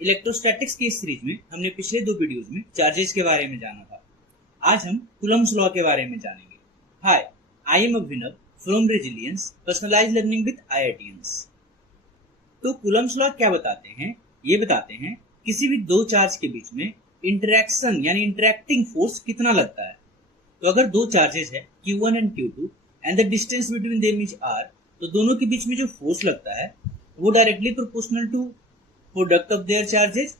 Electrostatics की इस series में हमने पिछले 2 वीडियोस में चार्जेस के बारे में जाना था। आज हम कूलम्ब्स लॉ के बारे में जानेंगे। Hi, I am Abhinav from resilience personalised learning with IITians। तो कूलम्ब्स लॉ क्या बताते हैं? ये बताते हैं किसी भी दो चार्ज के बीच में इंटरेक्शन यानी इंटरेक्टिंग फोर्स कितना लगता है। तो अगर दो चार्जेस है Q1 and Q2 and the distance between them is R, तो दोनों के बीच में जो फोर्स लगता है वो directly proportional to product of their charges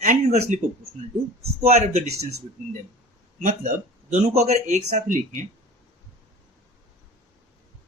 and inversely proportional to square of the distance between them. मतलब दोनों को अगर एक साथ लिखें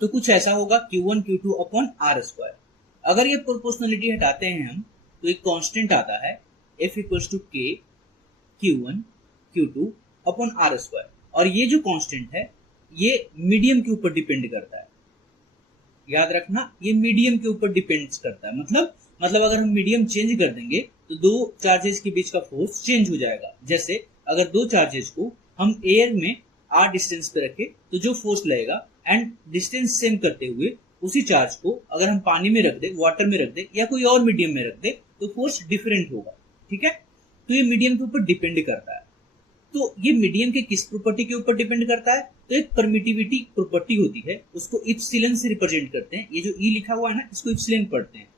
तो कुछ ऐसा होगा Q1 Q2 upon R square. अगर ये प्रोपोर्शनलिटी हटाते हैं हम तो एक कांस्टेंट आता है F equals to K Q1 Q2 upon R square, और ये जो कांस्टेंट है ये मीडियम के ऊपर डिपेंड करता है। याद रखना, ये मीडियम के ऊपर डिपेंड करता है। मतलब अगर हम मीडियम चेंज कर देंगे तो दो चार्जेस के बीच का फोर्स चेंज हो जाएगा। जैसे अगर दो चार्जेस को हम एयर में R डिस्टेंस पे रखें तो जो फोर्स लगेगा एंड डिस्टेंस सेम करते हुए उसी चार्ज को अगर हम पानी में रख दे, वाटर में रख दे या कोई और मीडियम में रख दे तो फोर्स डिफरेंट होगा। ठीक है, तो ये मीडियम के ऊपर डिपेंड करता है। तो ये मीडियम के किस प्रॉपर्टी के ऊपर डिपेंड करता है? तो एक परमिटिविटी प्रॉपर्टी होती है, उसको इप्सिलन से रिप्रेजेंट करते हैं। ये जो ई लिखा हुआ है ना, इसको इप्सिलन पढ़ते हैं,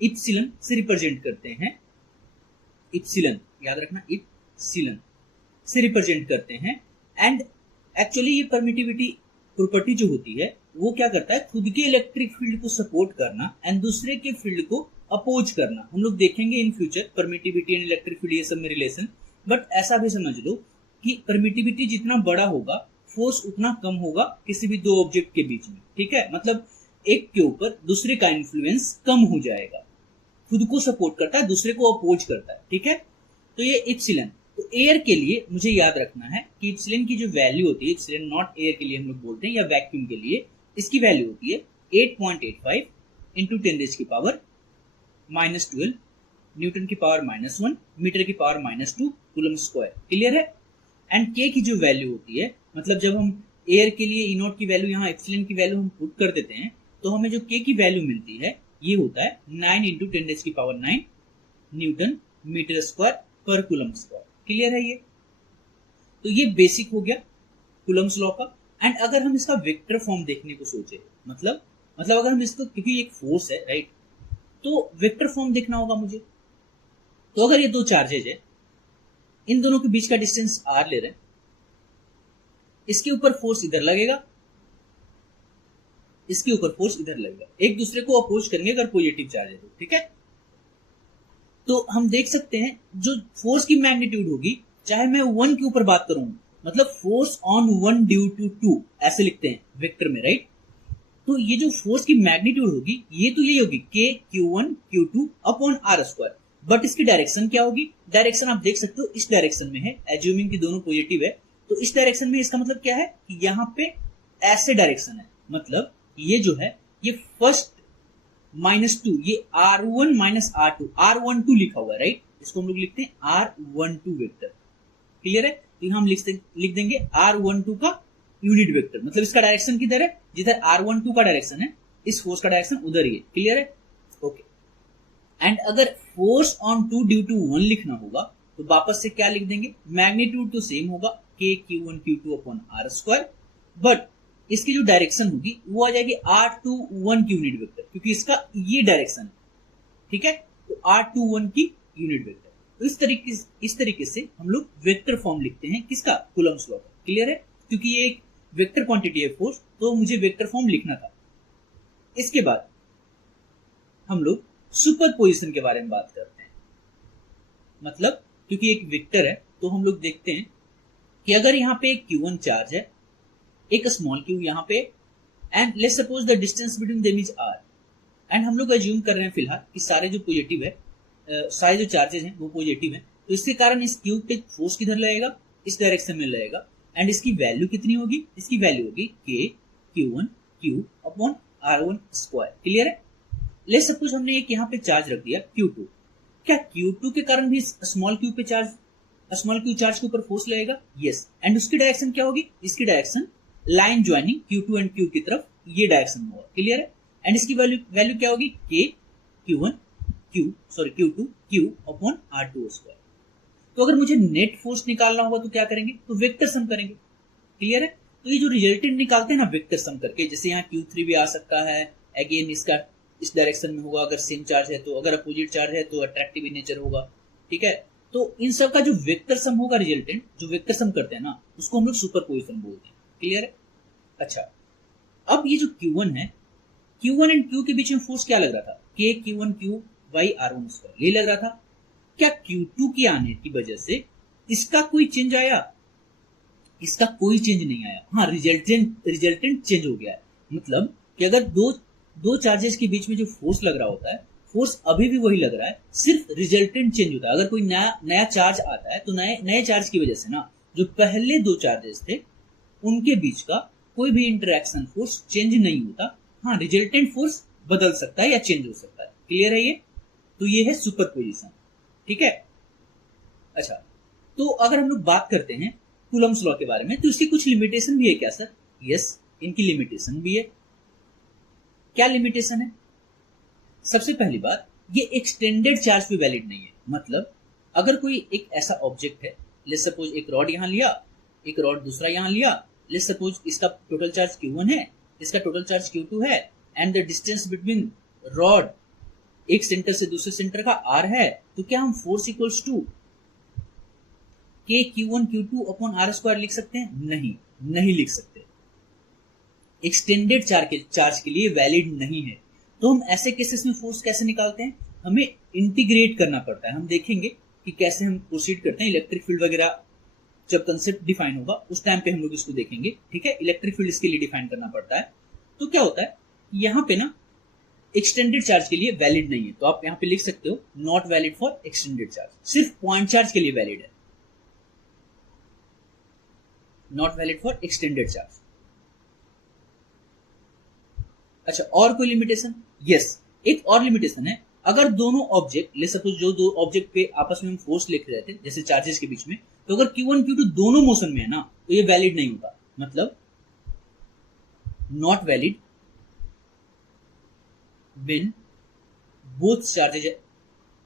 इप्सिलन से रिप्रेजेंट करते हैं। इप्सिलन याद रखना, इप्सिलन से रिप्रेजेंट करते हैं। एंड एक्चुअली ये परमिटिविटी प्रॉपर्टी जो होती है वो क्या करता है, खुद के इलेक्ट्रिक फील्ड को सपोर्ट करना एंड दूसरे के फील्ड को अपोज करना। हम लोग देखेंगे in future permittivity and electric field ये सब में रिलेशन। बट ऐसा भी समझ लो कि परमिटिविटी जितना बड़ा होगा फोर्स उतना कम होगा किसी भी दो ऑब्जेक्ट के बीच में। ठीक है, मतलब एक के ऊपर दूसरे का इन्फ्लुएंस कम हो जाएगा। खुद को सपोर्ट करता है, दूसरे को अपोज करता है। ठीक है, तो ये इप्सिलन। तो एयर के लिए मुझे याद रखना है कि इप्सिलन की जो वैल्यू होती है, इप्सिलन नॉट एयर के लिए हम लोग बोलते हैं या वैक्यूम के लिए, इसकी वैल्यू होती है 8.85 इंटू 10 की पावर -12 न्यूटन की पावर -1 मीटर की पावर -2 कूलम स्क्वायर। क्लियर है? एंड के की जो वैल्यू होती है, मतलब जब हम एयर के लिए ई नॉट की वैल्यू यहाँ इप्सिलन की वैल्यू हम पुट कर देते हैं तो हमें जो के की वैल्यू मिलती है ये होता है 9 इंटू 10 की पावर 9 न्यूटन मीटर स्क्वायर पर कूलम स्क्वायर। क्लियर है ये? तो ये बेसिक हो गया कूलम्स लॉ का। एंड अगर हम इसका वेक्टर फॉर्म देखने को सोचे, मतलब अगर हम इसको, क्योंकि एक फोर्स है राइट, तो वेक्टर फॉर्म देखना होगा मुझे। तो अगर ये दो चार्जेज है, इन दोनों के बीच का डिस्टेंस R ले रहे हैं, इसके ऊपर फोर्स इधर लगेगा, इसके ऊपर फोर्स इधर लगेगा, एक दूसरे को अपोज करेंगे अगर पॉजिटिव चार्ज है तो। ठीक है, तो हम देख सकते हैं जो फोर्स की मैग्नीट्यूड होगी, चाहे मैं 1 के ऊपर बात करूं, मतलब फोर्स ऑन 1 ड्यू टू 2 ऐसे लिखते हैं वेक्टर में राइट। तो ये जो फोर्स की मैग्नीट्यूड होगी ये तो यही होगी K Q1 Q2 upon R square. But इसकी डायरेक्शन क्या होगी? डायरेक्शन आप देख सकते हो इस डायरेक्शन में है, एज्यूमिंग कि दोनों पॉजिटिव है तो इस डायरेक्शन में। इसका मतलब क्या है कि यहाँ पे ऐसे डायरेक्शन है, मतलब ये जो है ये फर्स्ट -2, ये R1 माइनस R2, R12 लिखा हुआ है राइट, इसको हम लोग लिखते हैं R12 वेक्टर। क्लियर है? तो हम लिख देंगे R12 का यूनिट वेक्टर, मतलब इसका डायरेक्शन किधर है, जिधर R12 का डायरेक्शन है इस फोर्स का डायरेक्शन उधर ही है। क्लियर है? ओके। एंड अगर फोर्स ऑन 2 ड्यू टू 1 लिखना होगा तो वापस से क्या लिख देंगे, मैग्नीट्यूड तो सेम होगा K Q1 Q2 upon R square, but इसकी जो डायरेक्शन होगी वो आ जाएगी R21 की यूनिट वेक्टर, क्योंकि इसका ये डायरेक्शन है। ठीक है, तो R21 की यूनिट वेक्टर। तो इस तरीके से हम लोग वेक्टर फॉर्म लिखते हैं किसका, कूलम्स लॉ का। क्लियर है? क्योंकि ये एक वेक्टर क्वांटिटी है फोर्स, तो मुझे वेक्टर फॉर्म लिखना था। इसके बाद हम लोग सुपरपोजिशन के बारे में बात करते हैं। मतलब क्योंकि एक वेक्टर है तो हम लोग देखते हैं कि अगर यहाँ पे एक Q1 चार्ज है, एक स्मॉल q यहाँ पे, and let's suppose the distance between them is R, and हम लोग अज्यूम कर रहे हैं फिलहाल कि सारे जो पॉजिटिव है, सारे जो चार्जेस हैं वो पॉजिटिव हैं, तो इसके कारण इस क्यूब पे फोर्स किधर लगेगा, इस डायरेक्शन में लगेगा। एंड इसकी वैल्यू कितनी होगी, इसकी वैल्यू होगी K Q1 Q upon R1 square. Clear है? लेट्स सपोज हमने एक यहाँ पे चार्ज रख दिया Q2, क्या Q2 के कारण भी स्मॉल q पे चार्ज, स्मॉल q चार्ज के ऊपर फोर्स लगेगा? यस। एंड उसकी डायरेक्शन क्या होगी, इसकी direction line joining Q2 and Q की तरफ, ये डायरेक्शन होगा। क्लियर है? एंड इसकी वैल्यू क्या होगी, K Q1 Q2 Q upon R2 square. तो अगर मुझे नेट फोर्स निकालना होगा तो क्या करेंगे, तो वेक्टर सम करेंगे। क्लियर है? तो ये जो रिजल्टेंट निकालते हैं ना वेक्टर सम करके, जैसे यहाँ Q3 भी आ सकता है, अगेन इसका इस डायरेक्शन में होगा अगर सेम चार्ज है तो, अगर अपोजिट चार्ज है तो अट्रैक्टिव इन नेचर होगा। ठीक है, तो इन सब का जो वेक्टर सम होगा, रिजल्टेंट जो वेक्टर सम करते हैं ना, उसको हम लोग सुपरपोजिशन बोलते हैं। क्लियर है? अच्छा, अब ये जो Q1 है, Q1 एंड Q के बीच में फोर्स क्या लग रहा था, K Q1 Q by R1 square, ये लग रहा था। क्या Q2 के आने की वजह से इसका कोई चेंज आया? इसका कोई चेंज नहीं आया। हाँ, रिजल्टेंट चेंज हो गया है। मतलब कि अगर दो चार्जेस के बीच में जो फोर्स लग रहा होता है, फोर्स अभी भी वही लग रहा है, सिर्फ रिजल्टेंट चेंज होता है। अगर कोई नया चार्ज आता है तो नए चार्ज की वजह से ना, जो पहले दो चार्जेस थे उनके बीच का कोई भी इंटरेक्शन फोर्स चेंज नहीं होता। हाँ, रिजल्टेंट फोर्स बदल सकता है या चेंज हो सकता है। क्लियर है ये? तो ये है सुपरपोजिशन। ठीक है? अच्छा, तो अगर हम लोग बात करते हैं कूलम्स लॉ के बारे में, तो इसकी कुछ लिमिटेशन भी है क्या सर? यस, इनकी लिमिटेशन भी है। क्या लिमिटेशन है? सबसे पहली बात, ये एक्सटेंडेड चार्ज पे वैलिड नहीं है। मतलब अगर कोई एक ऐसा ऑब्जेक्ट है, लेट्स सपोज एक रॉड यहां लिया, एक रॉड दूसरा यहां लिया, लेट्स सपोज इसका टोटल चार्ज Q1 है, इसका टोटल चार्ज Q2 है, and the distance between rod एक सेंटर से दूसरे सेंटर का R है, तो क्या हम force equals to K Q1 Q2 upon R square लिख सकते हैं? नहीं लिख सकते। एक्सटेंडेड चार्ज के लिए वैलिड नहीं है। तो हम ऐसे केसेस में फोर्स कैसे निकालते हैं? हमें इंटीग्रेट करना पड़ता है। हम देखेंगे कि कैसे हम प्रोसीड करते हैं। इलेक्ट्रिक फील्ड वगैरह जब कंसेप्ट डिफाइन होगा उस टाइम पे हम लोग इसको देखेंगे। ठीक है, इलेक्ट्रिक फील्ड इसके लिए डिफाइन करना पड़ता है। तो क्या होता है, यहाँ पे ना एक्सटेंडेड चार्ज के लिए वैलिड नहीं है, तो आप यहाँ पे लिख सकते हो not valid for extended charge. सिर्फ पॉइंट चार्ज के लिए वैलिड है, not valid for extended charge. अच्छा, और कोई लिमिटेशन? यस, एक और लिमिटेशन है। अगर दोनों ऑब्जेक्ट, ले सपोज जो दो ऑब्जेक्ट पे आपस में हम फोर्स लिख रहे थे जैसे चार्जेस के बीच में, तो अगर Q1 Q2 दोनों मोशन में है ना, तो ये वैलिड नहीं होता। मतलब not valid when both charges are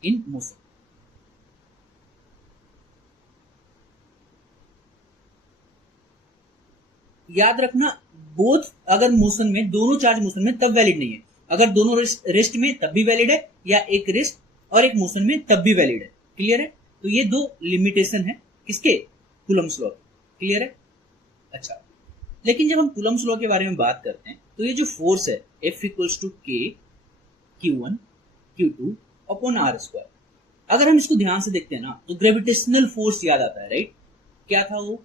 in motion। याद रखना, बोथ अगर मोशन में, दोनों चार्ज मोशन में, तब वैलिड नहीं है। अगर दोनों रेस्ट में तब भी वैलिड है, या एक रेस्ट और एक मोशन में तब भी वैलिड है। क्लियर है? तो ये दो लिमिटेशन है किसके? Coulomb's law. क्लियर है? अच्छा, लेकिन जब हम कूलम्स लॉ के बारे में बात करते हैं तो ये जो फोर्स है F equals to K Q1 Q2 upon R square, अगर हम इसको ध्यान से देखते हैं ना, तो ग्रेविटेशनल फोर्स याद आता है, राइट? क्या था वो?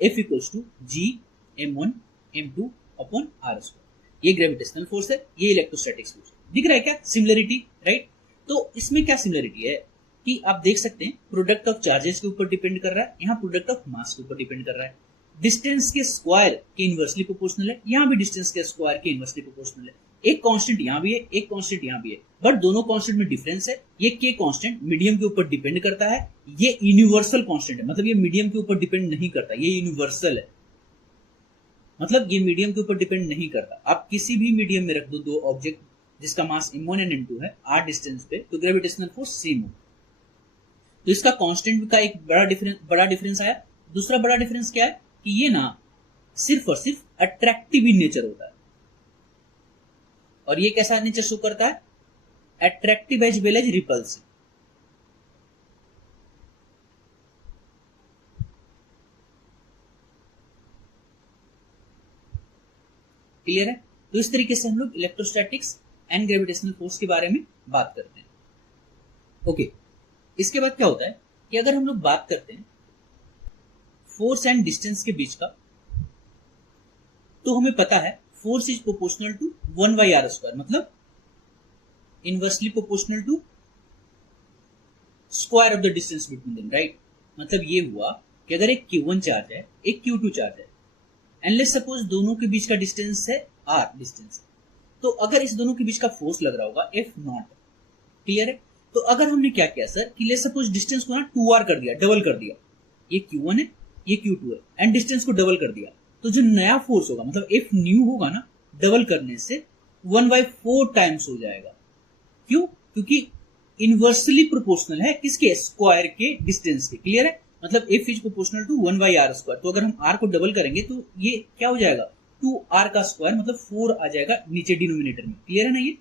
F equals to G M1 M2 upon R square. ये ग्रेविटेशनल फोर्स है, ये इलेक्ट्रोस्टैटिक्स फोर्स है। दिख रहा है क्या सिमिलरिटी? राइट? तो इसमें क्या सिमिलरिटी है कि आप देख सकते हैं प्रोडक्ट ऑफ चार्जेस के ऊपर डिपेंड कर रहा है, यहाँ प्रोडक्ट ऑफ मास के ऊपर डिपेंड कर रहा है। डिस्टेंस के स्क्वायर के इनवर्सली प्रोपोर्शनल है, यहाँ भी डिस्टेंस के स्क्वायर के इनवर्सली प्रोपोर्शनल है। एक कांस्टेंट यहाँ भी है, एक कांस्टेंट यहाँ भी है, बट दोनों कांस्टेंट में डिफरेंस है। ये के कांस्टेंट मीडियम के ऊपर डिपेंड करता है, ये यूनिवर्सल कांस्टेंट है। मतलब ये मीडियम के ऊपर डिपेंड नहीं करता, ये यूनिवर्सल है। मतलब ये मीडियम के ऊपर डिपेंड नहीं करता। आप किसी भी मीडियम में रख दो दो ऑब्जेक्ट जिसका मास m1 एंड m2 है, r डिस्टेंस पे, तो ग्रेविटेशनल फोर्स सेम हो। तो इसका कांस्टेंट का एक बड़ा डिफरेंस आया। दूसरा बड़ा डिफरेंस क्या है कि ये ना सिर्फ और सिर्फ अट्रैक्टिव इन नेचर होता है। और ये कैसा नेचर शो करता है? Attractive as well as repulsive. Clear है? तो इस तरीके से हम लोग इलेक्ट्रोस्टैटिक्स एंड ग्रेविटेशनल फोर्स के बारे में बात करते हैं। ओके, इसके बाद क्या होता है कि अगर हम लोग बात करते हैं फोर्स एंड डिस्टेंस के बीच का, तो हमें पता है force is proportional to 1/r square, मतलब inversely proportional to square of the distance between them, right? मतलब ये हुआ कि अगर एक Q1 चार्ज है, एक Q2 चार्ज है, एंड लेट्स सपोज दोनों के बीच का डिस्टेंस है r डिस्टेंस, तो अगर इस दोनों के बीच का फोर्स लग रहा होगा F0। क्लियर है? तो अगर हमने क्या किया सर कि लेट्स सपोज डिस्टेंस को ना 2r कर दिया, डबल कर दिया, ये Q1 है, ये Q2 है, एंड डिस्टेंस को डबल कर दिया, तो जो नया फोर्स होगा, मतलब F न्यू होगा ना, डबल करने से 1/4 टाइम्स हो जाएगा। क्यों? क्योंकि इनवर्सली प्रोपोर्शनल है किसके, स्क्वायर के डिस्टेंस के। क्लियर है, मतलब f is proportional to 1/r square. तो अगर हम r को डबल करेंगे तो ये क्या हो जाएगा, 2r का स्क्वायर, मतलब 4 आ जाएगा नीचे डिनोमिनेटर में। क्लियर है ना ये।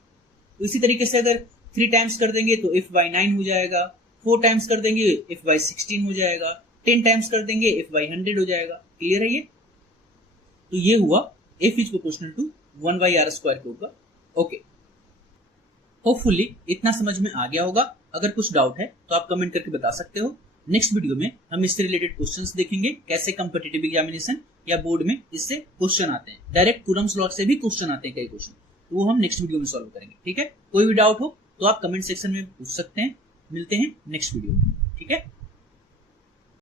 तो इसी तरीके से अगर 3 टाइम्स कर देंगे तो f/9 हो जाएगा, 4 टाइम्स कर देंगे f/16 हो जाएगा, 10 टाइम्स कर देंगे f/100 हो जाएगा। क्लियर है ये। तो ये हुआ f is proportional to 1/r square के ऊपर। ओके, होपफुली इतना समझ में आ गया होगा। अगर कुछ डाउट है तो आप कमेंट करके बता सकते हो। नेक्स्ट वीडियो में हम इससे रिलेटेड क्वेश्चंस देखेंगे, कैसे कॉम्पिटिटिव एग्जामिनेशन या बोर्ड में इससे क्वेश्चन आते हैं। डायरेक्ट कुरम स्लॉट से भी क्वेश्चन आते हैं कई क्वेश्चन, तो वो हम नेक्स्ट वीडियो में सॉल्व करेंगे। ठीक है, कोई भी डाउट हो तो आप कमेंट सेक्शन में पूछ सकते हैं। मिलते हैं नेक्स्ट वीडियो में। ठीक है।